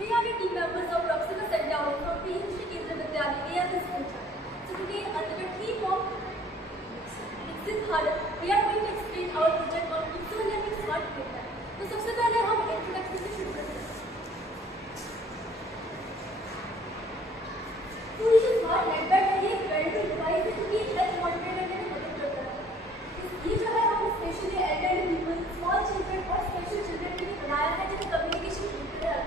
We are the team members of Proxima Centauri from PhD Kendra Vidyalaya AIS Center. So today, under the theme of Viksit Bharat, we are going to explain our project on Pixel Learning Smart Data. तो सबसे पहले हम इंट्रोडक्शन से शुरू करते हैं। तो ये जो स्मार्ट नेटवर्क है ये वेरिएबल डिवाइस है जो कि हेल्थ मॉनिटर करने में मदद करता है। ये जो है हम specially elderly people, small children और स्पेशल चिल्ड्रन के लिए बनाया है जिनकी कम्युनिकेशन लिमिटेड है।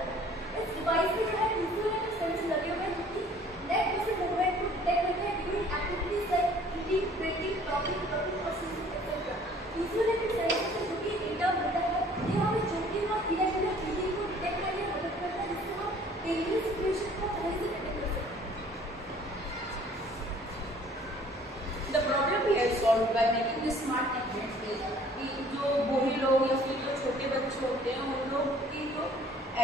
इस डिवाइस में जो है इंफ्रारेड सेंसर लगे हुए हैं जो कि नेट से मूवमेंट को डिटेक्ट करते हैं during activities like eating, drinking, talking और स्लीपिंग एक्सेट्रा। इंफ्रारेड सेंसर से जो कि डेटा मिलता है ये हमें जोखिम और इरेगुलर फीलिंग को डिटेक्ट करने में मदद करता है जिससे हम डेंजरस सिचुएशन को पहले से डिटेक्ट कर सकते हैं। The problem we have solved by making this smart network is कि जो बूढ़े लोग या फिर जो छोटे बच्चे होते हैं उन लोग की जो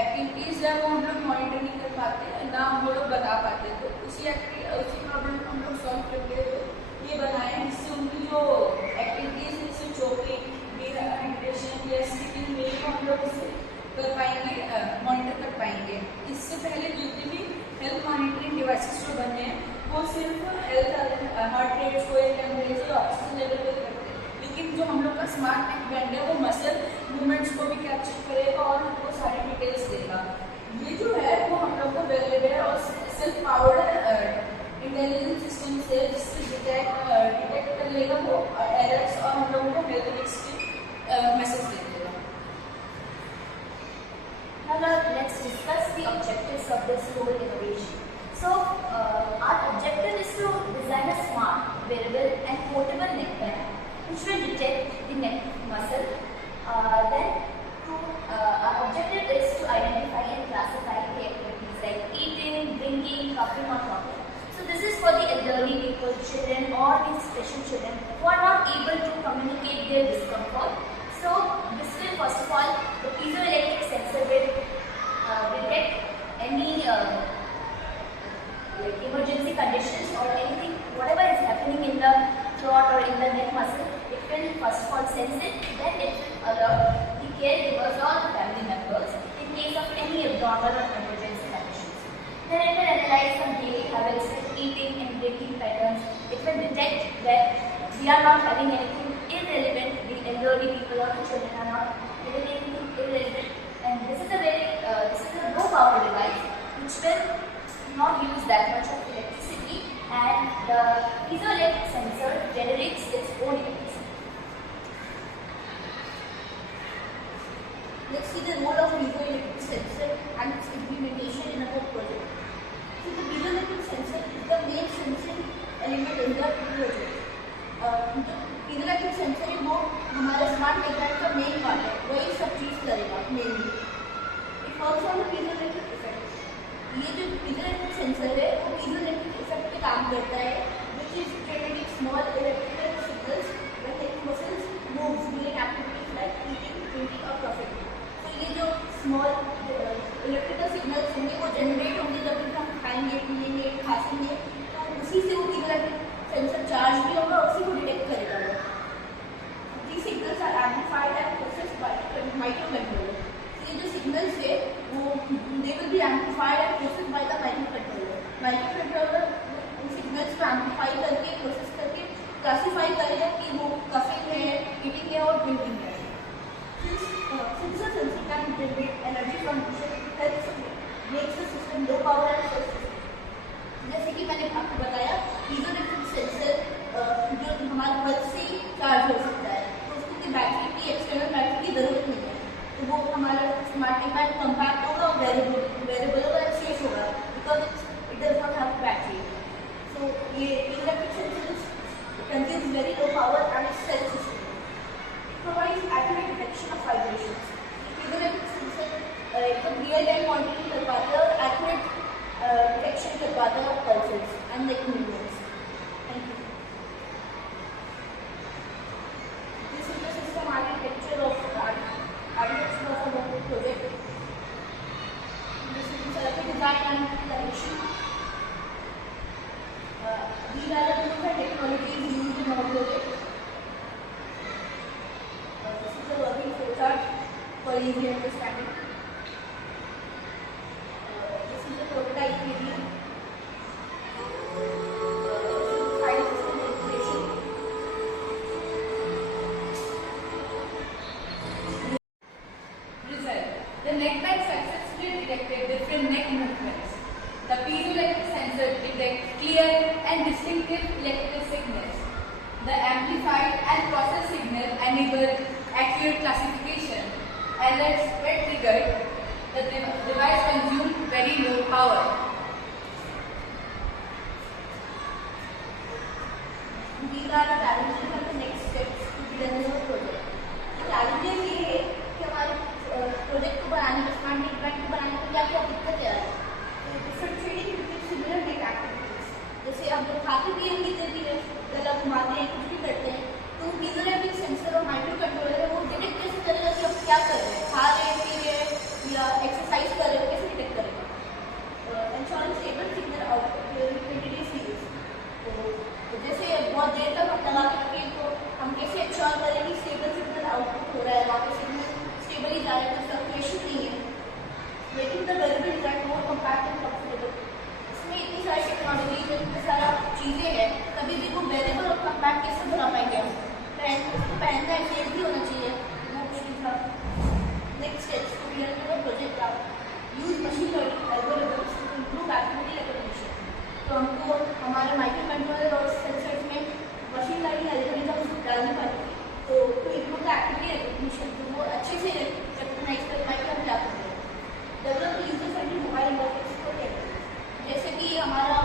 एक्टिविटीज है वो हम लोग मॉनिटर नहीं कर पाते, ना हम लोग बता पाते। तो उसी प्रॉब्लम को हम लोग सॉल्व करके ये बनाए जिससे उनकी जो एक्टिविटीज है जैसे चोकिंग, डिहाइड्रेशन या स्लीपिंग में हम लोग उसे कर पाएंगे, मॉनिटर कर पाएंगे। इससे पहले जितने भी हेल्थ मॉनिटरिंग डिवाइसेस जो बने हैं वो सिर्फ हेल्थ हार्ट रेट को या टेम्परेचर ऑक्सीजन लेवल पे करते हैं, लेकिन जो हम लोग का स्मार्ट नेक बैंड है वो मसल मूवमेंट्स को भी कैप्चर करेगा और हमको सारी डिटेल्स देगा। ये जो है वो हम लोग को अवेलेबल है और सेल्फ पावर्ड इंटेलिजेंस सिस्टम से जिससे डिटेक्ट कर लेगा वो एरर्स और हम लोगों को हेल्थ रिस्क की मैसेज दे देगा। Now let's discuss the objectives of this whole innovation. So, our objective is to design a smart, wearable and portable neckband which will detect the neck muscle. Our objective is to identify and classify the activities like eating, drinking, coughing or talking. So, this is for the elderly people, children or the special children who are not able to communicate their discomfort. So, this will first of all, the piezoelectric sensor will detect any emergency conditions or anything, whatever is happening in the throat or in the neck muscle, it will first of all sense it, then it will alert the caregivers or the family members in case of any abnormal or emergency conditions. Then it will analyze some daily habits like eating and drinking patterns. It will detect that we are not having anything irrelevant, the elderly people or the children are not having anything irrelevant, and this is a low power device which will not use that much of electricity, and the piezoelectric sensor generates its own electricity. Let's see the role of piezoelectric sensor and its implementation in our project. So the piezoelectric sensor is the main sensing element in the project. Piezoelectric sensor है वो हमारे smart network का main part है, वही सब चीज़ करेगा mainly. It works on the piezoelectric effect. ये जो पीजोइलेक्ट्रिक सेंसर है वो पीजोइलेक्ट्रिक इफेक्ट पे काम करता है, which is generating small electrical signals when the muscles moves during activities like eating, drinking or coughing. तो ये जो small electrical signals होंगे वो generate होंगे जब भी हम खाएंगे, पिएंगे, खाएंगे, तो उसी से वो पीजोइलेक्ट्रिक सेंसर चार्ज भी होगा, उसी को डिटेक्ट करेगा। These signals are amplified and processed by microcontroller. ये जो सिग्नल्स है वो they will be amplified and processed by the microcontroller. Microcontroller उन सिग्नल्स को एम्पलीफाई करके प्रोसेस करके क्लासीफाई करेगा कि वो कफिंग है, ईटिंग है और ड्रिंकिंग है। Since the sensor can generate energy from motion, it helps makes the system low power and fast. जैसे कि मैंने आपको बताया पीजोइलेक्ट्रिक सेंसर जो हमारे बल्ब से चार्ज हो सकता है, तो उसको की बैटरी की एक्सटर्नल बैटरी की जरूरत नहीं है, तो वो हमारा स्मार्ट नेटवर्क कम्पैक्ट होगा और वेरिएबल होगा और सेफ होगा because it does not have battery. So ये piezoelectric sensor consumes very low power and it's self sustaining. It provides accurate detection of vibrations. Piezoelectric sensor एकदम रियल टाइम मॉनिटरिंग कर पाता है और एक्यूरेट डिटेक्शन कर पाता है of pulses and like movements. Thank you. This is the system architecture of architecture of a mobile project. This is the circuit design and connection. These are the tools and technologies used in our project. This is the working flowchart for easy understanding. neckband successfully detected different neck movements. The piezoelectric sensor detects clear and distinctive electrical signals. The amplified and processed signal enable accurate classification. Alerts were triggered. The device consumed very low power. These are the challenges and the next steps to be done in our project. Challenges ये है कि हमारे प्रोजेक्ट को बनाने में smart network को बनाने में क्या क्या दिक्कतें आ रही है. Differentiating between similar net activities. जैसे हम लोग खाते पिए कितने भी गला घुमाते हैं कुछ भी करते हैं तो पीजोइलेक्ट्रिक सेंसर और माइक्रो कंट्रोलर है वो डिटेक्ट कैसे करेगा कि आप क्या कर रहे हैं, खा रहे हैं, पी रहे हैं या एक्सरसाइज कर रहे हो, कैसे डिटेक्ट करेगा. Ensuring stable signal output repeatedly use. तो जैसे बहुत देर तक हम लगा के रखें तो हम कैसे इंश्योर करें कि स्टेबल सिग्नल आउटपुट हो रहा है, वहाँ पे सिग्नल स्टेबली जा रहा है, कोई फ्लक्चुएशन नहीं है. Making the variable design more compact and comfortable. इसमें इतनी सारी टेक्नोलॉजी इतनी सारा चीज़ें हैं, कभी भी वो वेरिएबल और कॉम्पैक्ट कैसे बना पाएंगे हम. उसको पहनना है, सेफ भी होना चाहिए, वो मुश्किल था. Next steps to be done project आप use machine learning algorithms to improve activity recognition. तो हमको हमारे माइक्रो कंट्रोलर और सेंसर्स में मशीन लर्निंग एल्गोरिथम्स डालनी पड़ेगी तो to improve the activity recognition. तो वो अच्छे से रिकॉग्नाइज कर पाए कि हम क्या कर रहे हैं. Develop user friendly mobile interface को जैसे कि हमारा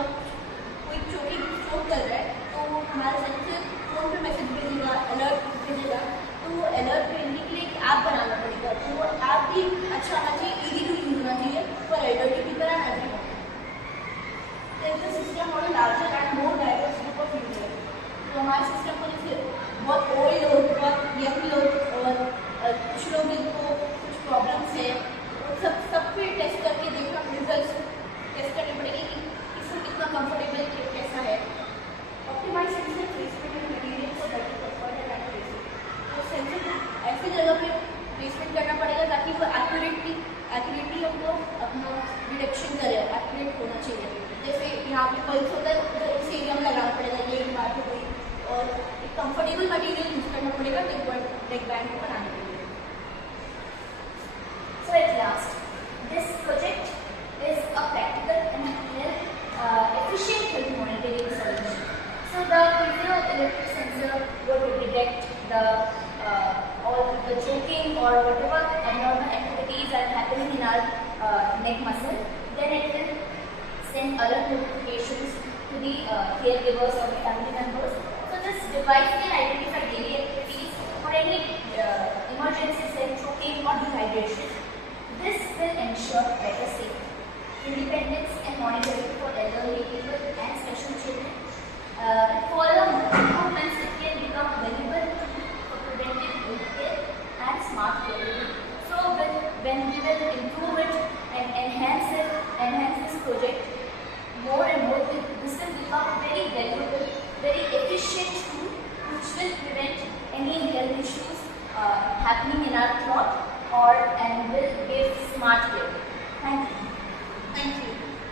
कोई चोट कर रहा है तो हमारा सेंसर फोन पे मैसेज भेजेगा, अलर्ट भेजेगा. तो वो अलर्ट भेजने के लिए एक ऐप बनाना पड़ेगा. तो वो ऐप भी अच्छा होना चाहिए, ईजी टू यूज होना चाहिए for elderly people and everyone. The system और larger and more diverse group of users. तो हमारे सिस्टम को जैसे बहुत ओल्ड लोग, बहुत यंग लोग और कुछ लोग जिनको कुछ प्रॉब्लम्स है सब पे टेस्ट करके देखना, रिजल्ट्स टेस्ट करने पड़ेंगे कि इसको कितना कंफर्टेबल कैसा है. Optimize sensor placement and material for better comfort and accuracy. तो सेंसर ऐसी जगह पे प्लेसमेंट करना पड़ेगा ताकि वो एक्यूरेटली हमको अपना डिटेक्शन करे, एक्यूरेट होना चाहिए. जैसे यहाँ पे पल्स होता है तो इस एरिया में लगाना पड़ेगा, ये बात हो गई. और एक कंफर्टेबल मटेरियल यूज करना पड़ेगा नेकबैंड को बनाने के लिए. So at last, this project is a practical and efficient health monitoring solution. So the piezoelectric sensor would detect all the choking or whatever abnormal activities are happening in our neck muscle. Then it will send alert notifications to the caregivers or the family members. So this device can identify daily activities or any emergencies like choking or dehydration. This will ensure better safety, independence and monitoring for elderly people and special children. For improvements, it can become valuable for preventive healthcare and smart caregiving. So when we will improve it and enhance this project more and more, this will become a very valuable, very efficient tool which will prevent any health issues happening in our throat and will give smart care. Thank you.